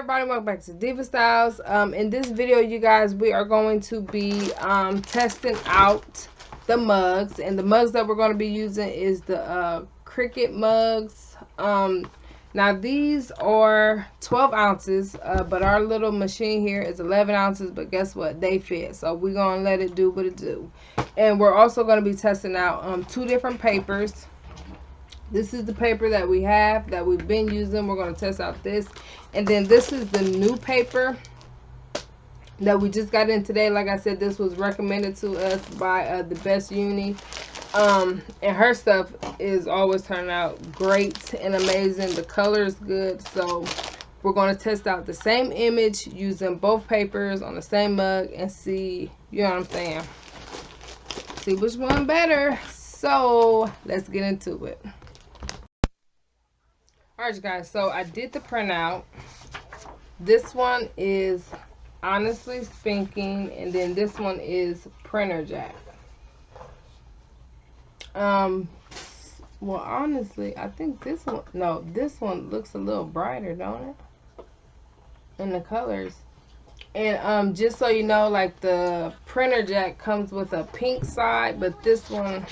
everybody, welcome back to Diva Styles. In this video, you guys, we are going to be testing out the mugs, and the mugs that we're going to be using is the Cricut mugs. Now these are 12 ounces, but our little machine here is 11 ounces, but guess what? They fit, so we're going to let it do what it do. And we're also going to be testing out two different papers. This is the paper that we have, that we've been using. We're going to test out this. And then this is the new paper that we just got in today. Like I said, this was recommended to us by the Best Uni. And her stuff is always turning out great and amazing. The color is good. So we're going to test out the same image using both papers on the same mug and see, you know what I'm saying, see which one better. So let's get into it. Alright, guys, so I did the printout. This one is Honestly Speaking, and then this one is Printer Jack. Well, honestly, I think this one, no, this one looks a little brighter, don't it? In the colors. And just so you know, like, the Printer Jack comes with a pink side, but this one,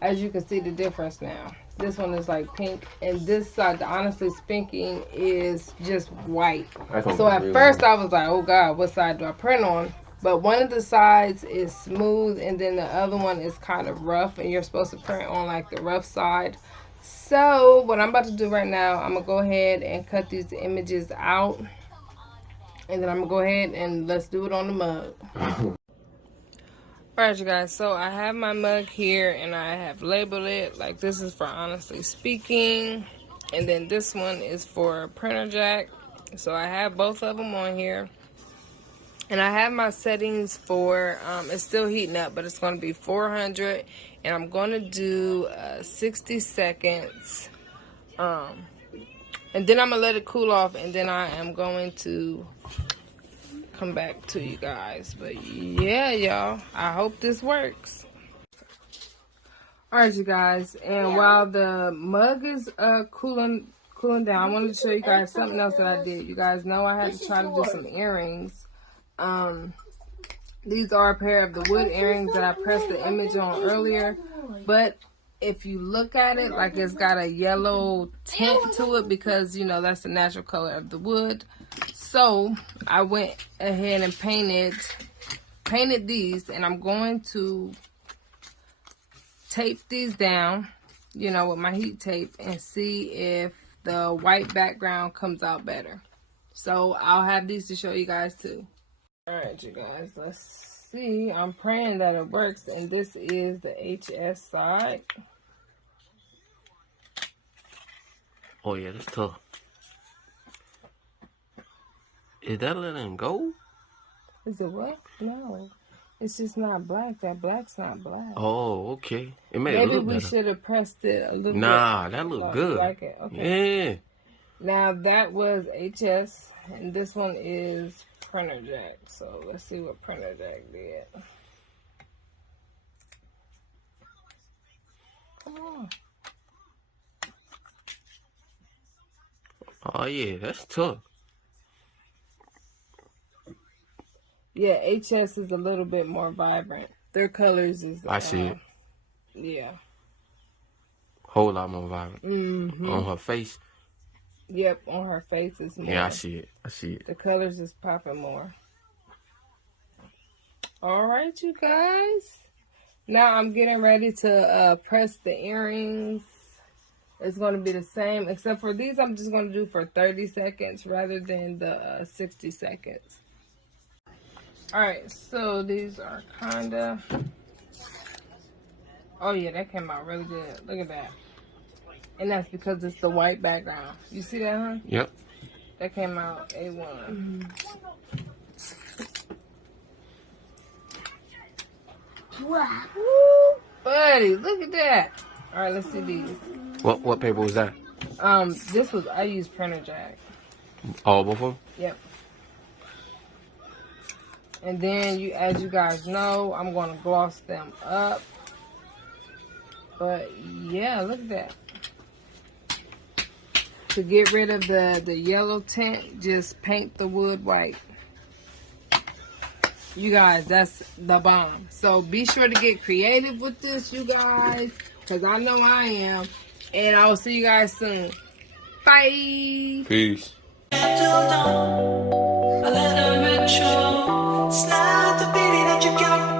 as you can see the difference now. This one is like pink, and this side, the Honestly Speaking, is just white. So at first I was like, oh God, what side do I print on? But one of the sides is smooth, and then the other one is kind of rough, and you're supposed to print on like the rough side. So what I'm about to do right now, I'm gonna go ahead and cut these images out, and then I'm gonna go ahead and let's do it on the mug. Alright, you guys, so I have my mug here, and I have labeled it. Like, this is for Honestly Speaking, and then this one is for Printer Jack. So I have both of them on here. And I have my settings for, it's still heating up, but it's going to be 400. And I'm going to do 60 seconds. And then I'm going to let it cool off, and then I am going to come back to you guys. But yeah, y'all, I hope this works. Alright, you guys, and while the mug is cooling down, I wanted to show you guys something else that I did. You guys know I had to try to do some earrings. These are a pair of the wood earrings that I pressed the image on earlier, but if you look at it, like, it's got a yellow tint to it because, you know, that's the natural color of the wood. So I went ahead and painted these, and I'm going to tape these down, you know, with my heat tape, and see if the white background comes out better. So I'll have these to show you guys too. Alright, you guys, let's see. I'm praying that it works, and this is the HS side. Oh yeah, that's tough. Is that letting go? Is it what? No. It's just not black. That black's not black. Oh, okay. It made Maybe it look we better. should have pressed it a little bit. Nah, that looked good. Like it. Okay. Yeah. Now that was HS, and this one is Printer Jack. So let's see what Printer Jack did. Come on. Oh yeah, that's tough. Yeah, HS is a little bit more vibrant. Their colors is I see it. Yeah. Whole lot more vibrant. Mm-hmm. On her face. Yep, on her face is more. Yeah, I see it. I see it. The colors is popping more. Alright, you guys. Now I'm getting ready to press the earrings. It's going to be the same, except for these I'm just going to do for 30 seconds rather than the 60 seconds. Alright, so these are kind of... Oh yeah, that came out really good. Look at that. And that's because it's the white background. You see that, huh? Yep. That came out A1. Wow. Woo, buddy, look at that. Alright, let's see these. What paper was that? This was, I used Printer Jack. All both of them? Yep. And then, as you guys know, I'm going to gloss them up. But, yeah, look at that. To get rid of the yellow tint, just paint the wood white. You guys, that's the bomb. So be sure to get creative with this, you guys, because I know I am. And I will see you guys soon. Bye. Peace. Slide the beat that you got.